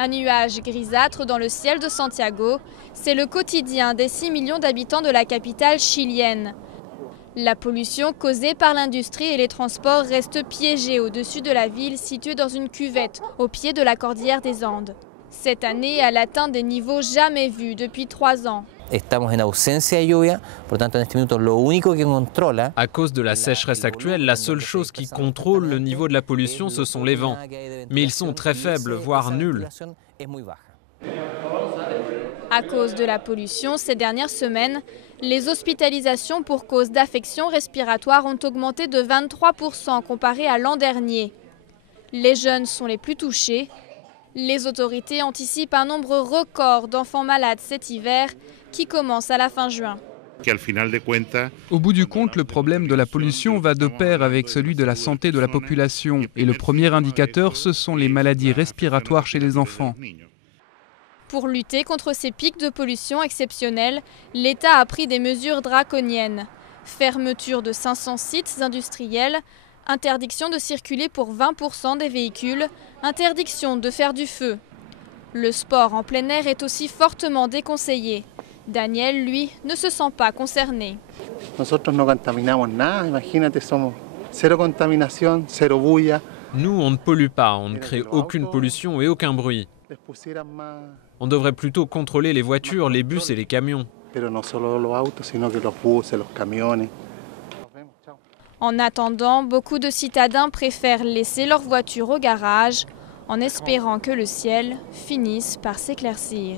Un nuage grisâtre dans le ciel de Santiago, c'est le quotidien des 6 millions d'habitants de la capitale chilienne. La pollution causée par l'industrie et les transports reste piégée au-dessus de la ville située dans une cuvette au pied de la cordillère des Andes. Cette année, elle atteint des niveaux jamais vus depuis 3 ans. À cause de la sécheresse actuelle, la seule chose qui contrôle le niveau de la pollution, ce sont les vents. Mais ils sont très faibles, voire nuls. À cause de la pollution, ces dernières semaines, les hospitalisations pour cause d'affections respiratoires ont augmenté de 23% comparé à l'an dernier. Les jeunes sont les plus touchés. Les autorités anticipent un nombre record d'enfants malades cet hiver qui commence à la fin juin. Au bout du compte, le problème de la pollution va de pair avec celui de la santé de la population. Et le premier indicateur, ce sont les maladies respiratoires chez les enfants. Pour lutter contre ces pics de pollution exceptionnels, l'État a pris des mesures draconiennes. Fermeture de 500 sites industriels, interdiction de circuler pour 20% des véhicules, interdiction de faire du feu. Le sport en plein air est aussi fortement déconseillé. Daniel, lui, ne se sent pas concerné. Nous, on ne pollue pas, on ne crée aucune pollution et aucun bruit. On devrait plutôt contrôler les voitures, les bus et les camions. En attendant, beaucoup de citadins préfèrent laisser leur voiture au garage en espérant que le ciel finisse par s'éclaircir.